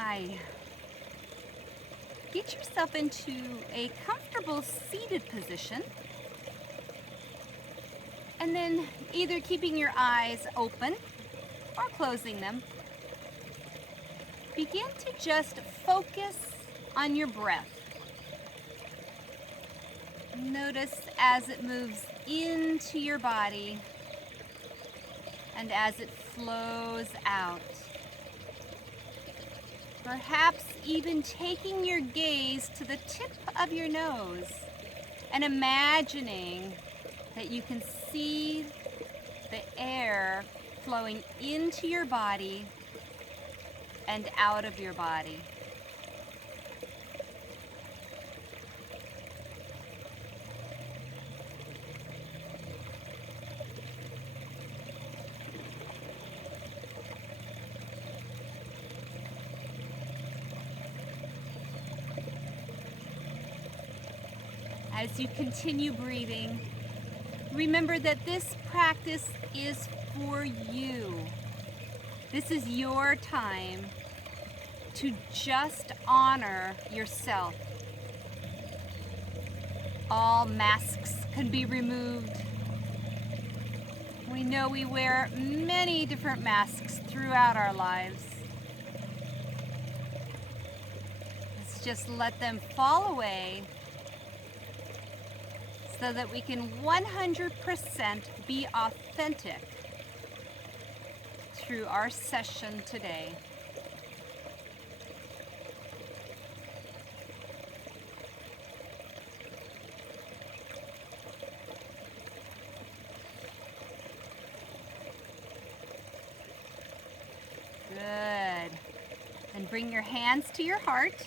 Hi. Get yourself into a comfortable seated position, and then either keeping your eyes open or closing them. Begin to just focus on your breath. Notice as it moves into your body and as it flows out. Perhaps even taking your gaze to the tip of your nose and imagining that you can see the air flowing into your body and out of your body. As you continue breathing, remember that this practice is for you. This is your time to just honor yourself. All masks can be removed. We know we wear many different masks throughout our lives. Let's just let them fall away so that we can 100% be authentic through our session today. Good. And bring your hands to your heart.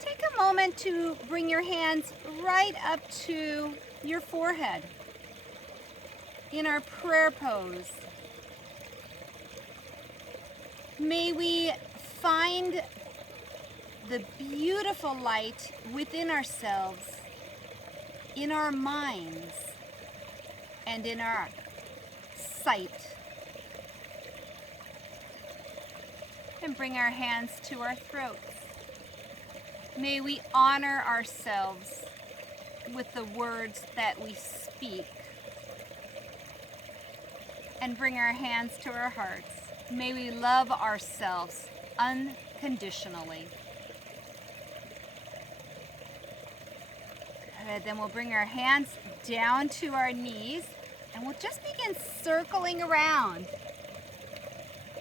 Take a moment to bring your hands right up to your forehead in our prayer pose. May we find the beautiful light within ourselves, in our minds, and in our sight. And bring our hands to our throats. May we honor ourselves with the words that we speak. And bring our hands to our hearts. May we love ourselves unconditionally. Good, then we'll bring our hands down to our knees and we'll just begin circling around.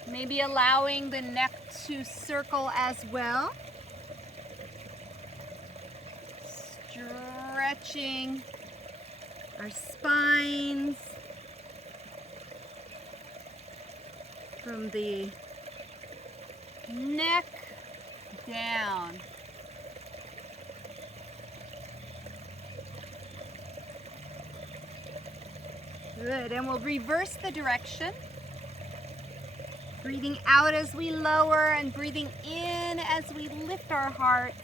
Maybe allowing the neck to circle as well. Stretching our spines from the neck down. Good, and we'll reverse the direction. Breathing out as we lower and breathing in as we lift our hearts.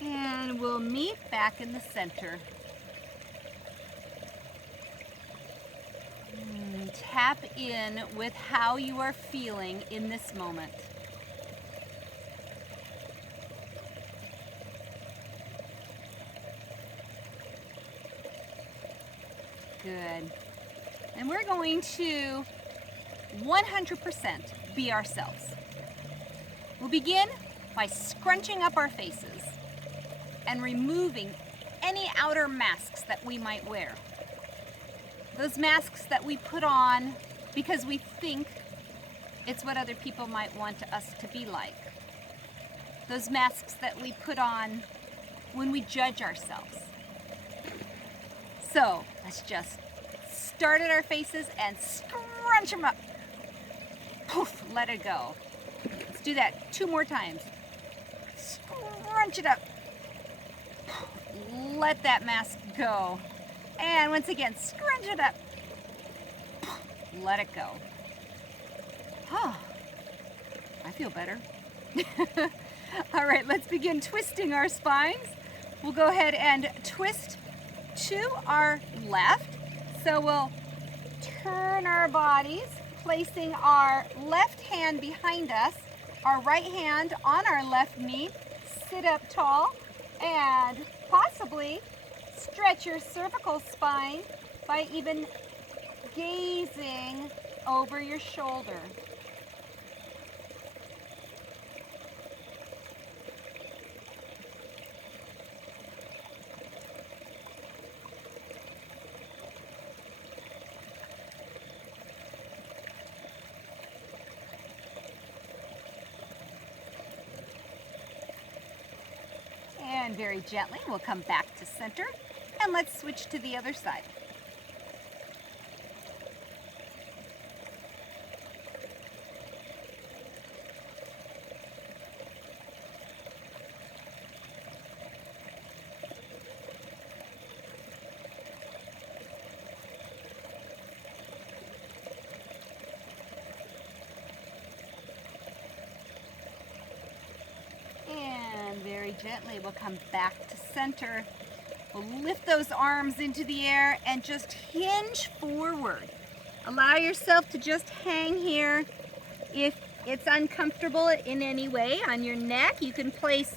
And we'll meet back in the center. Tap in with how you are feeling in this moment. Good. And we're going to 100% be ourselves. We'll begin by scrunching up our faces and removing any outer masks that we might wear. Those masks that we put on because we think it's what other people might want us to be like. Those masks that we put on when we judge ourselves. So let's just start at our faces and scrunch them up. Poof, let it go. Let's do that 2 more times. Scrunch it up. Let that mask go. And once again, scrunch it up. let it go. Oh, I feel better. All right, let's begin twisting our spines. We'll go ahead and twist to our left. So we'll turn our bodies, placing our left hand behind us, our right hand on our left knee, sit up tall, and possibly stretch your cervical spine by even gazing over your shoulder. And very gently, we'll come back to center, and let's switch to the other side. Gently, we'll come back to center. We'll lift those arms into the air and just hinge forward. Allow yourself to just hang here. If it's uncomfortable in any way on your neck, you can place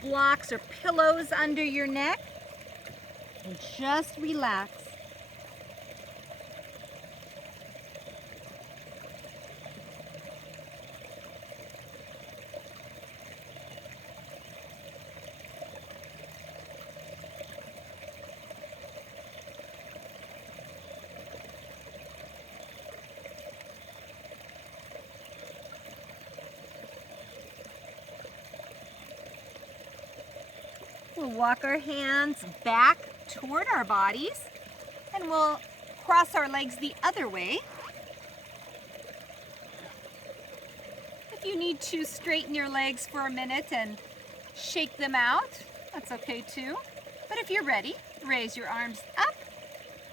blocks or pillows under your neck and just relax. We'll walk our hands back toward our bodies, and we'll cross our legs the other way. If you need to straighten your legs for a minute and shake them out, that's okay too. But if you're ready, raise your arms up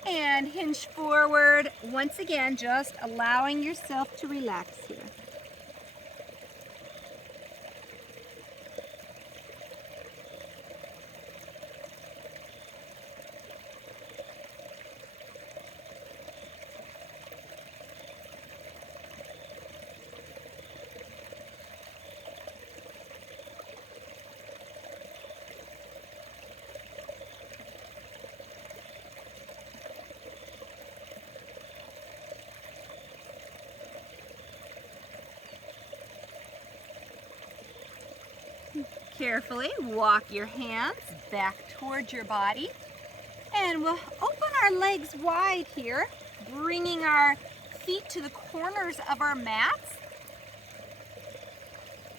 and hinge forward. Once again, just allowing yourself to relax here. Carefully walk your hands back towards your body, and we'll open our legs wide here, bringing our feet to the corners of our mats,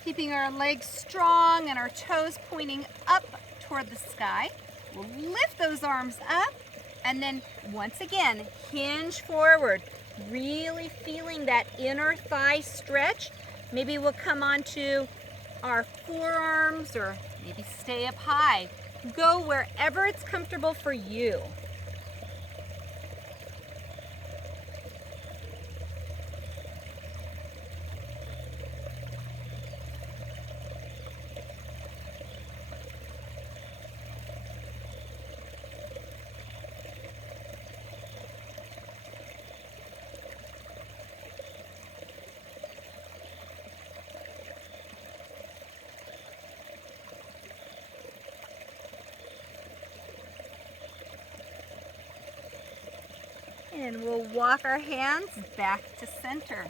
keeping our legs strong and our toes pointing up toward the sky. We'll lift those arms up and then once again hinge forward, really feeling that inner thigh stretch. Maybe we'll come onto our forearms or maybe stay up high. Go wherever it's comfortable for you. And we'll walk our hands back to center.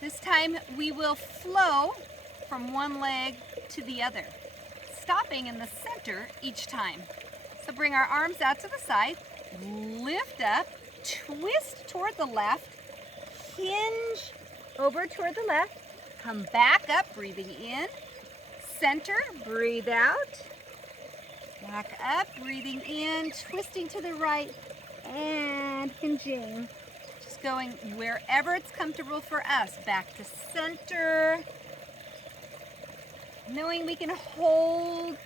This time we will flow from one leg to the other, stopping in the center each time. So bring our arms out to the side, lift up, twist toward the left, hinge over toward the left, come back up, breathing in, center, breathe out, back up, breathing in, twisting to the right, and hinging. Just going wherever it's comfortable for us. Back to center. Knowing we can hold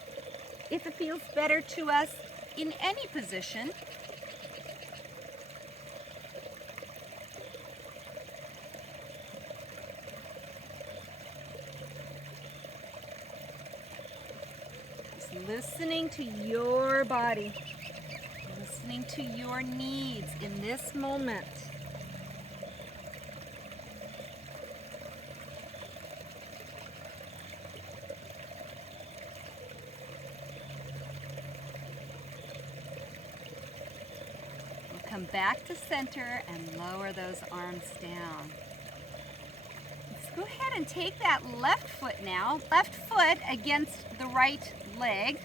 if it feels better to us in any position. listening to your body, listening to your needs in this moment. We'll come back to center and lower those arms down. Go ahead and take that left foot now, left foot against the right leg.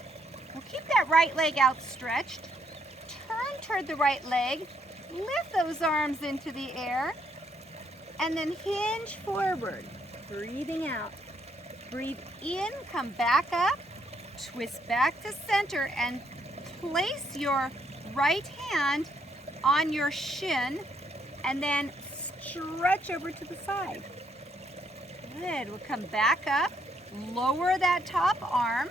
We'll keep that right leg outstretched. Turn toward the right leg, lift those arms into the air, and then hinge forward, breathing out. Breathe in, come back up, twist back to center, and place your right hand on your shin, and then stretch over to the side. Good. We'll come back up, lower that top arm,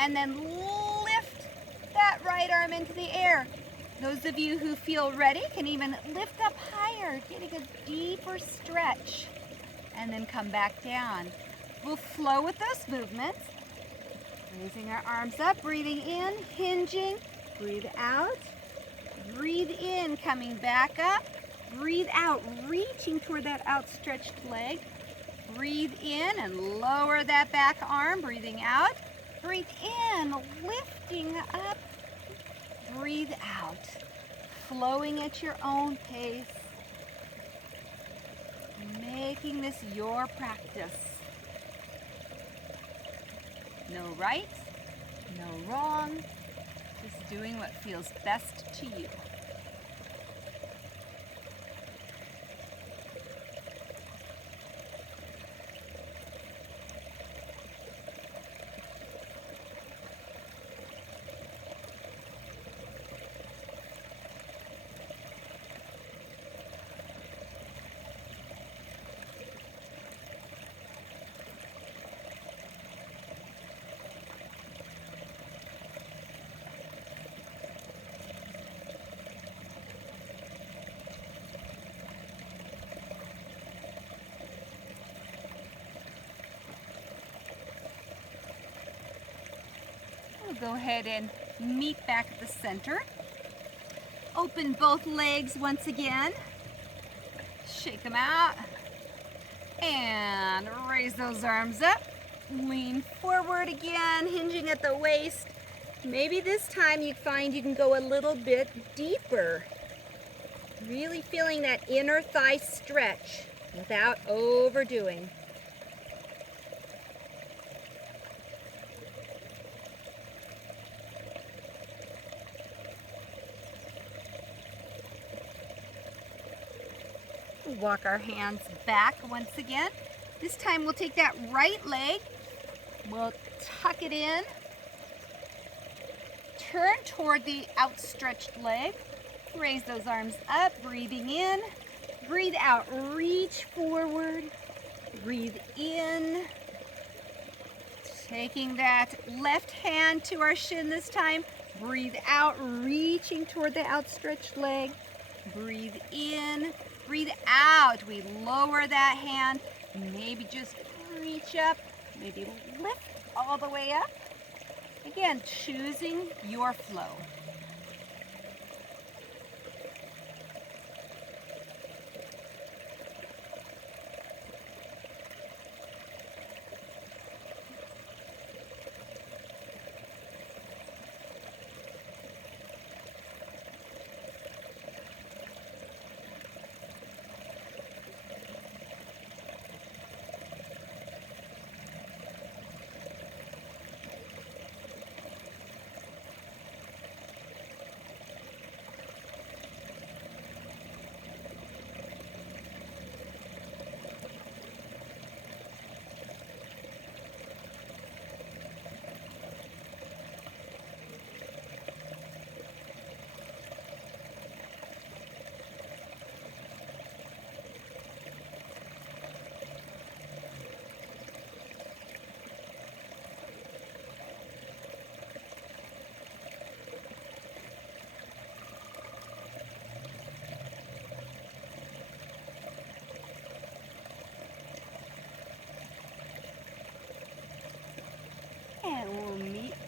and then lift that right arm into the air. Those of you who feel ready can even lift up higher, getting a deeper stretch, and then come back down. We'll flow with those movements, raising our arms up, breathing in, hinging, breathe out, breathe in, coming back up, breathe out, reaching toward that outstretched leg. Breathe in and lower that back arm, breathing out. Breathe in, lifting up. Breathe out, flowing at your own pace. Making this your practice. No right, no wrong, just doing what feels best to you. Go ahead and meet back at the center. Open both legs once again. Shake them out. And raise those arms up. Lean forward again, hinging at the waist. Maybe this time you find you can go a little bit deeper. Really feeling that inner thigh stretch without overdoing. Walk our hands back once again. This time we'll take that right leg, we'll tuck it in, turn toward the outstretched leg, raise those arms up, breathing in, breathe out, reach forward, breathe in, taking that left hand to our shin this time, breathe out, reaching toward the outstretched leg, breathe in, breathe out, we lower that hand, maybe just reach up, maybe lift all the way up. Again, choosing your flow.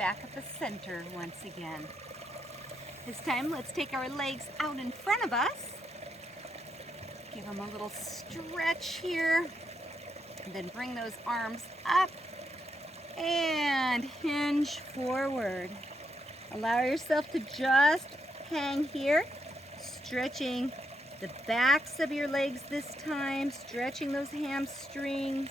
back at the center once again. This time, let's take our legs out in front of us. Give them a little stretch here. And then bring those arms up and hinge forward. Allow yourself to just hang here, stretching the backs of your legs this time, stretching those hamstrings.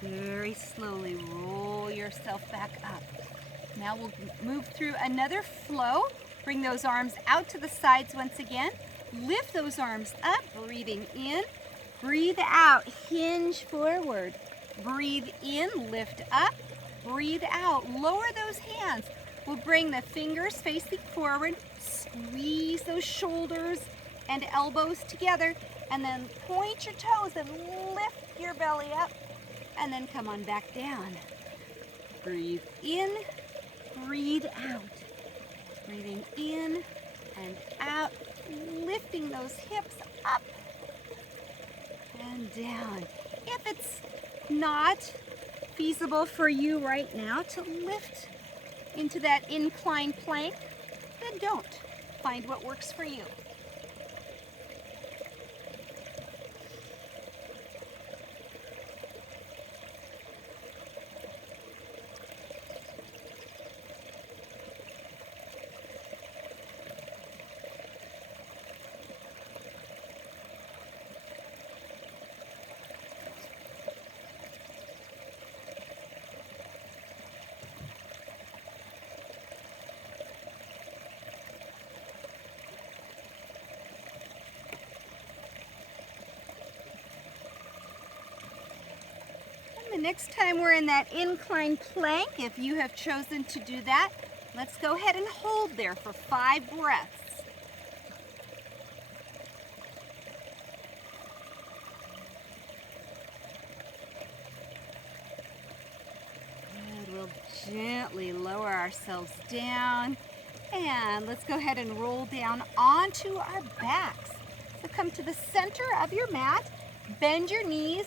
Very slowly roll yourself back up. Now we'll move through another flow. Bring those arms out to the sides once again. Lift those arms up, breathing in. Breathe out, hinge forward. Breathe in, lift up. Breathe out, lower those hands. We'll bring the fingers facing forward. Squeeze those shoulders and elbows together. And then point your toes and lift your belly up. And then come on back down. Breathe in, breathe out. Breathing in and out, lifting those hips up and down. If it's not feasible for you right now to lift into that inclined plank, then don't. Find what works for you. The next time we're in that inclined plank, if you have chosen to do that, let's go ahead and hold there for 5 breaths. Good. We'll gently lower ourselves down, and let's go ahead and roll down onto our backs. So come to the center of your mat, bend your knees,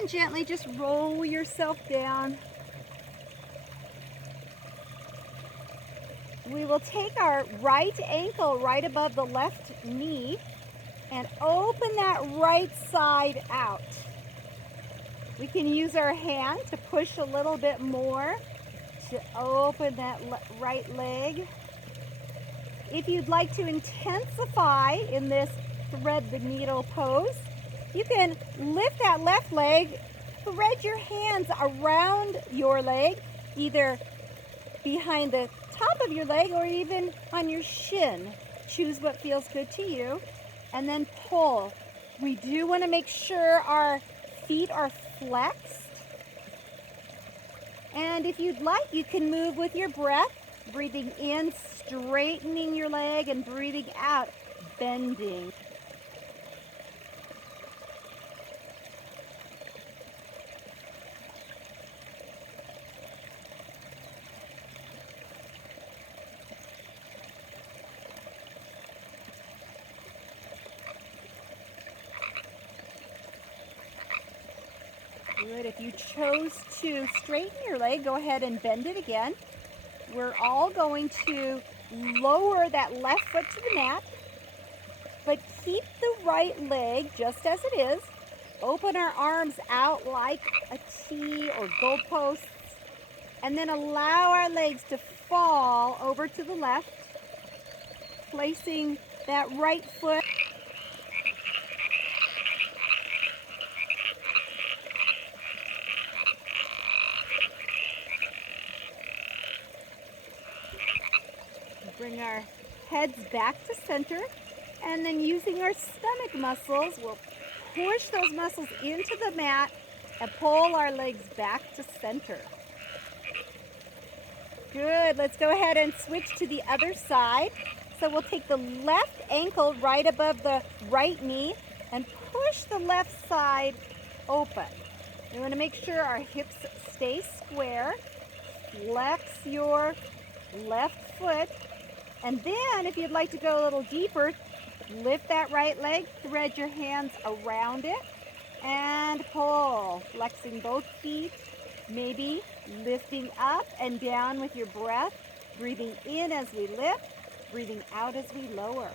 and gently just roll yourself down. We will take our right ankle right above the left knee and open that right side out. We can use our hand to push a little bit more to open that right leg. If you'd like to intensify in this thread the needle pose, you can lift that left leg, thread your hands around your leg, either behind the top of your leg or even on your shin. Choose what feels good to you, and then pull. We do want to make sure our feet are flexed. And if you'd like, you can move with your breath, breathing in, straightening your leg, and breathing out, bending. Good. If you chose to straighten your leg, go ahead and bend it again. We're all going to lower that left foot to the mat, but keep the right leg just as it is. Open our arms out like a T or goalposts, and then allow our legs to fall over to the left, placing that right foot bring our heads back to center, and then using our stomach muscles, we'll push those muscles into the mat and pull our legs back to center. Good. Let's go ahead and switch to the other side. So we'll take the left ankle right above the right knee and push the left side open. We want to make sure our hips stay square. Flex your left foot. And then if you'd like to go a little deeper, lift that right leg, thread your hands around it, and pull. Flexing both feet, maybe lifting up and down with your breath. Breathing in as we lift, breathing out as we lower.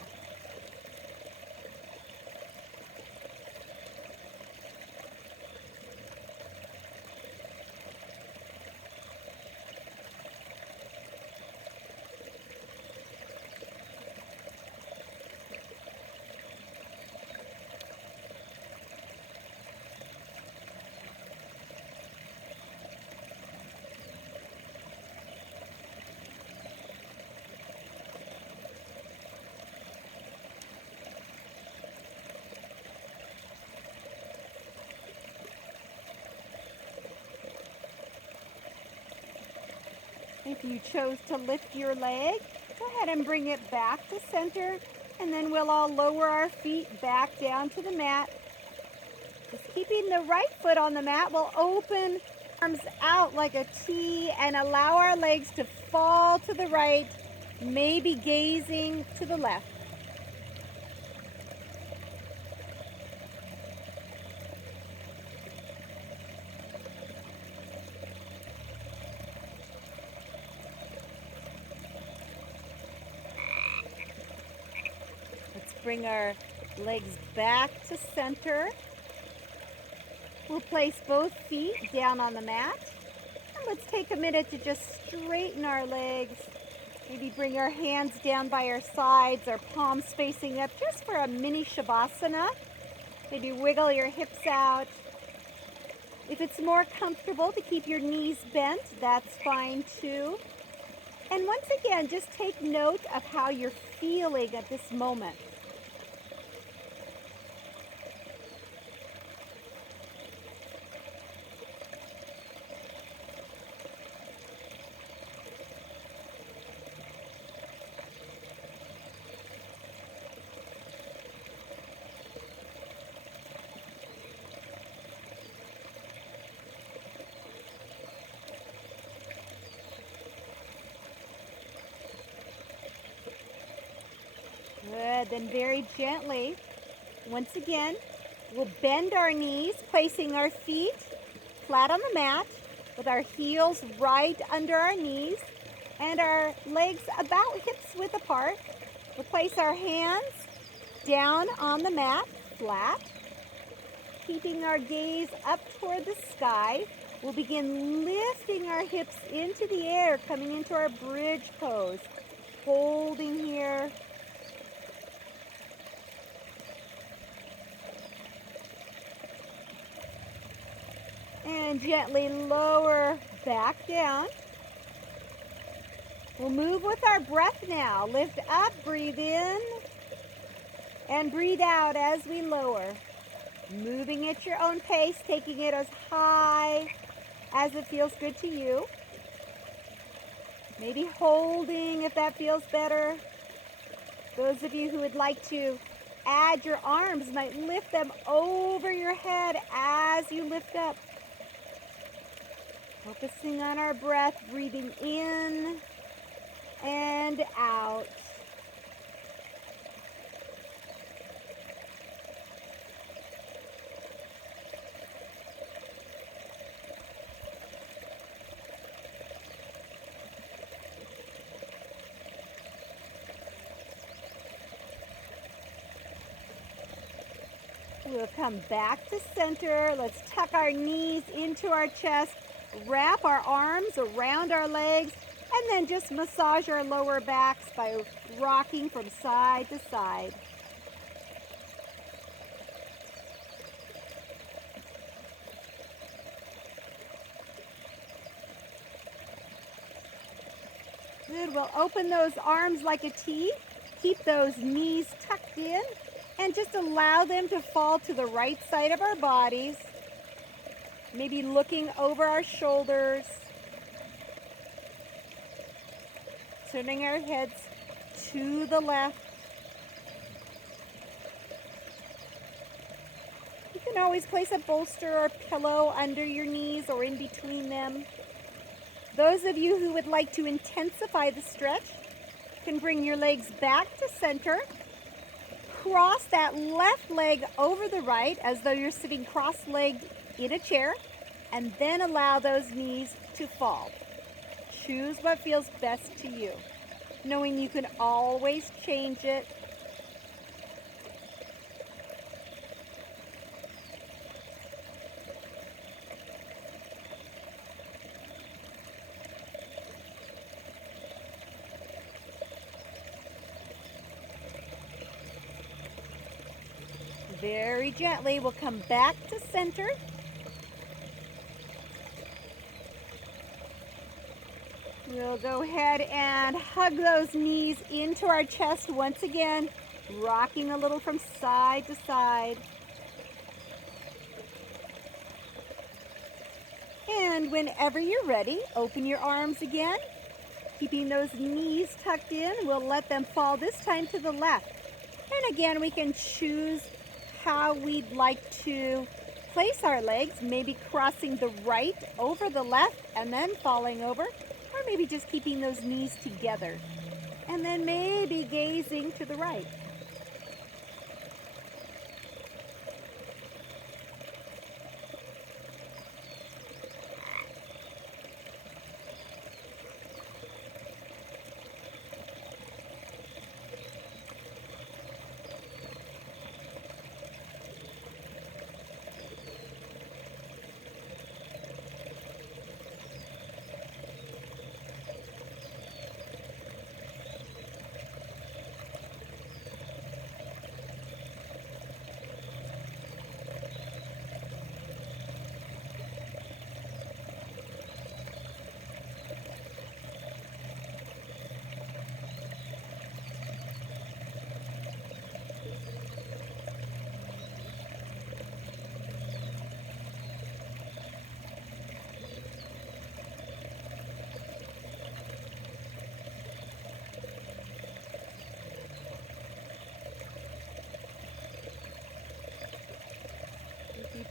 If you chose to lift your leg, go ahead and bring it back to center, and then we'll all lower our feet back down to the mat. Just keeping the right foot on the mat, we'll open arms out like a T and allow our legs to fall to the right, maybe gazing to the left. Bring our legs back to center. We'll place both feet down on the mat. And let's take a minute to just straighten our legs. Maybe bring our hands down by our sides, our palms facing up, just for a mini Shavasana. Maybe wiggle your hips out. If it's more comfortable to keep your knees bent, that's fine too. And once again, just take note of how you're feeling at this moment. Good, then very gently, once again, we'll bend our knees, placing our feet flat on the mat with our heels right under our knees and our legs about hips width apart. We'll place our hands down on the mat, flat, keeping our gaze up toward the sky. We'll begin lifting our hips into the air, coming into our bridge pose, holding here. And gently lower back down. We'll move with our breath now. Lift up, breathe in, and breathe out as we lower. Moving at your own pace, taking it as high as it feels good to you. Maybe holding if that feels better. Those of you who would like to add your arms might lift them over your head as you lift up. Focusing on our breath, breathing in and out. We'll come back to center. Let's tuck our knees into our chest. Wrap our arms around our legs, and then just massage our lower backs by rocking from side to side. Good, we'll open those arms like a T. Keep those knees tucked in, and just allow them to fall to the right side of our bodies. Maybe looking over our shoulders, turning our heads to the left. You can always place a bolster or pillow under your knees or in between them. Those of you who would like to intensify the stretch can bring your legs back to center. Cross that left leg over the right as though you're sitting cross-legged in a chair, and then allow those knees to fall. Choose what feels best to you, knowing you can always change it. Very gently, we'll come back to center. We'll go ahead and hug those knees into our chest once again, rocking a little from side to side. And whenever you're ready, open your arms again. Keeping those knees tucked in, we'll let them fall this time to the left. And again, we can choose how we'd like to place our legs, maybe crossing the right over the left and then falling over, or maybe just keeping those knees together and then maybe gazing to the right.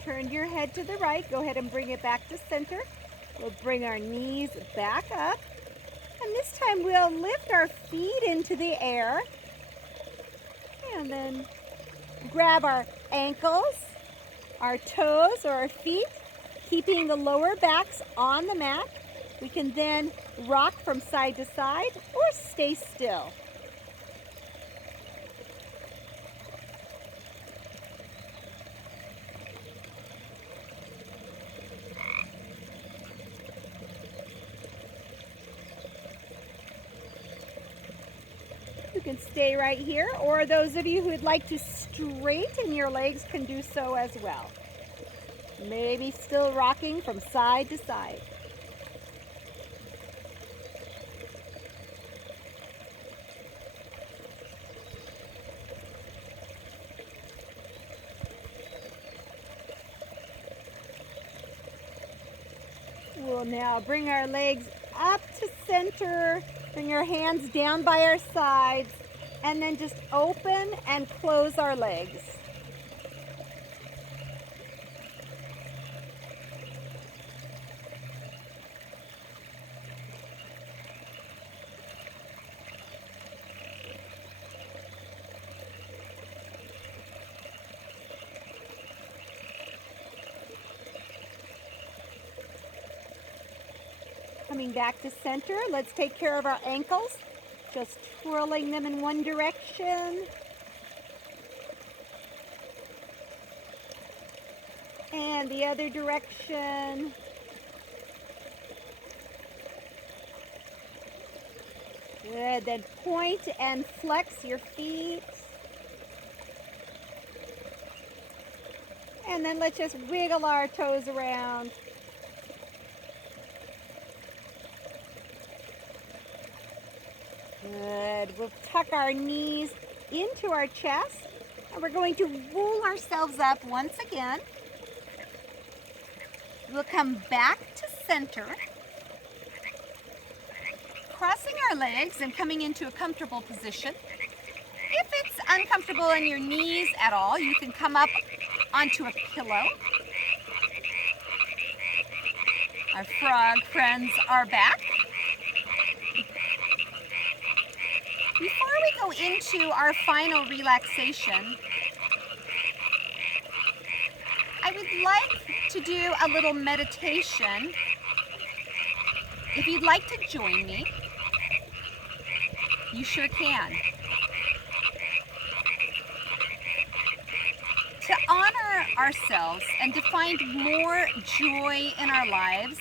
Turn your head to the right. Go ahead and bring it back to center. We'll bring our knees back up. And this time we'll lift our feet into the air. And then grab our ankles, our toes, or our feet, keeping the lower backs on the mat. We can then rock from side to side or stay still. You can stay right here, or those of you who would like to straighten your legs can do so as well. Maybe still rocking from side to side. We'll now bring our legs up to center. Bring our hands down by our sides, and then just open and close our legs. Coming back to center, let's take care of our ankles. Just twirling them in one direction. And the other direction. Good, then point and flex your feet. And then let's just wiggle our toes around. Good. We'll tuck our knees into our chest, and we're going to roll ourselves up once again. We'll come back to center, crossing our legs and coming into a comfortable position. If it's uncomfortable in your knees at all, you can come up onto a pillow. Our frog friends are back. Before we go into our final relaxation, I would like to do a little meditation. If you'd like to join me, you sure can. To honor ourselves and to find more joy in our lives,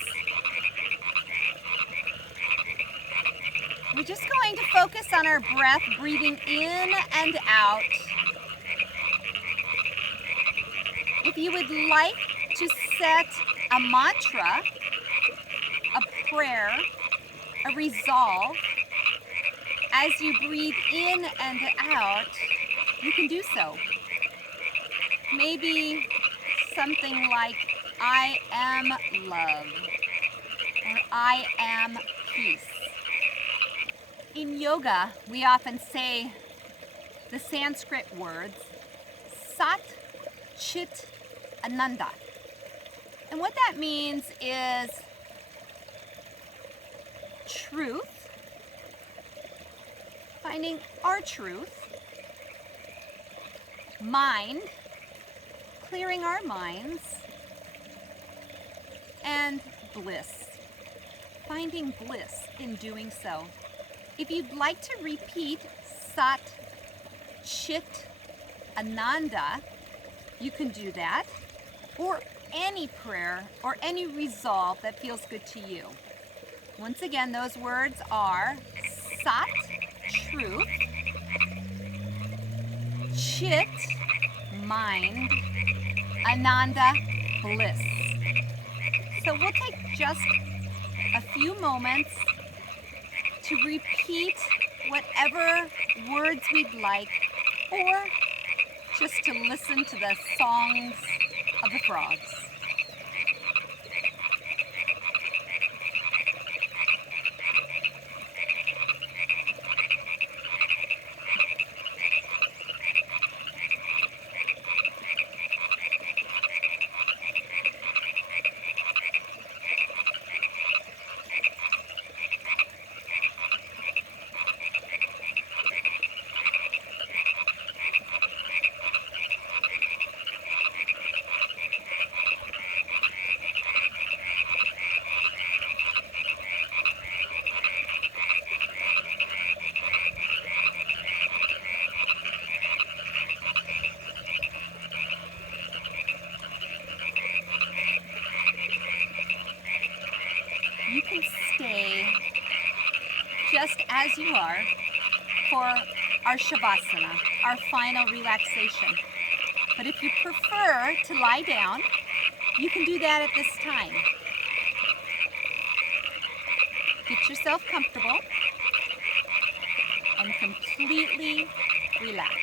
we're just going to focus on our breath, breathing in and out. If you would like to set a mantra, a prayer, a resolve, as you breathe in and out, you can do so. Maybe something like, I am love, or I am peace. In yoga, we often say the Sanskrit words, Sat, Chit, Ananda. And what that means is truth, finding our truth, mind, clearing our minds, and bliss, finding bliss in doing so. If you'd like to repeat Sat, Chit, Ananda, you can do that, or any prayer or any resolve that feels good to you. Once again, those words are Sat, truth, Chit, mind, Ananda, bliss. So we'll take just a few moments to repeat whatever words we'd like, or just to listen to the songs of the frogs. You can stay just as you are for our Shavasana, our final relaxation. But if you prefer to lie down, you can do that at this time. Get yourself comfortable and completely relax.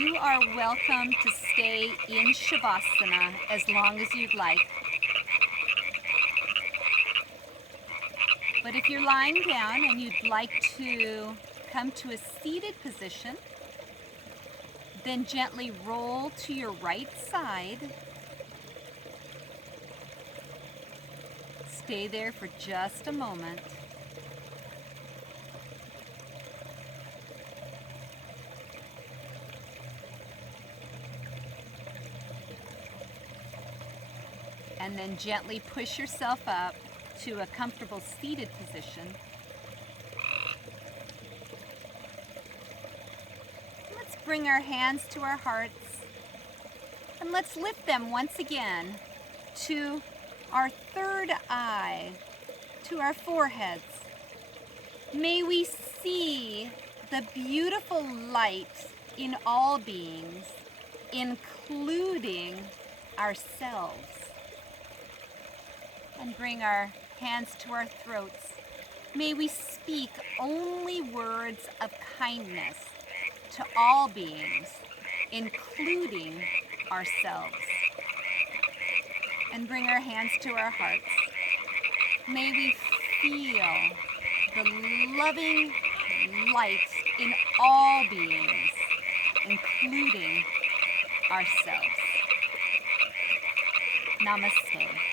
you are welcome to stay in Shavasana as long as you'd like. But if you're lying down and you'd like to come to a seated position, then gently roll to your right side. Stay there for just a moment. And then gently push yourself up to a comfortable seated position. Let's bring our hands to our hearts and let's lift them once again to our third eye, to our foreheads. May we see the beautiful light in all beings, including ourselves. And bring our hands to our throats. May we speak only words of kindness to all beings, including ourselves. And bring our hands to our hearts. May we feel the loving light in all beings, including ourselves. Namaste.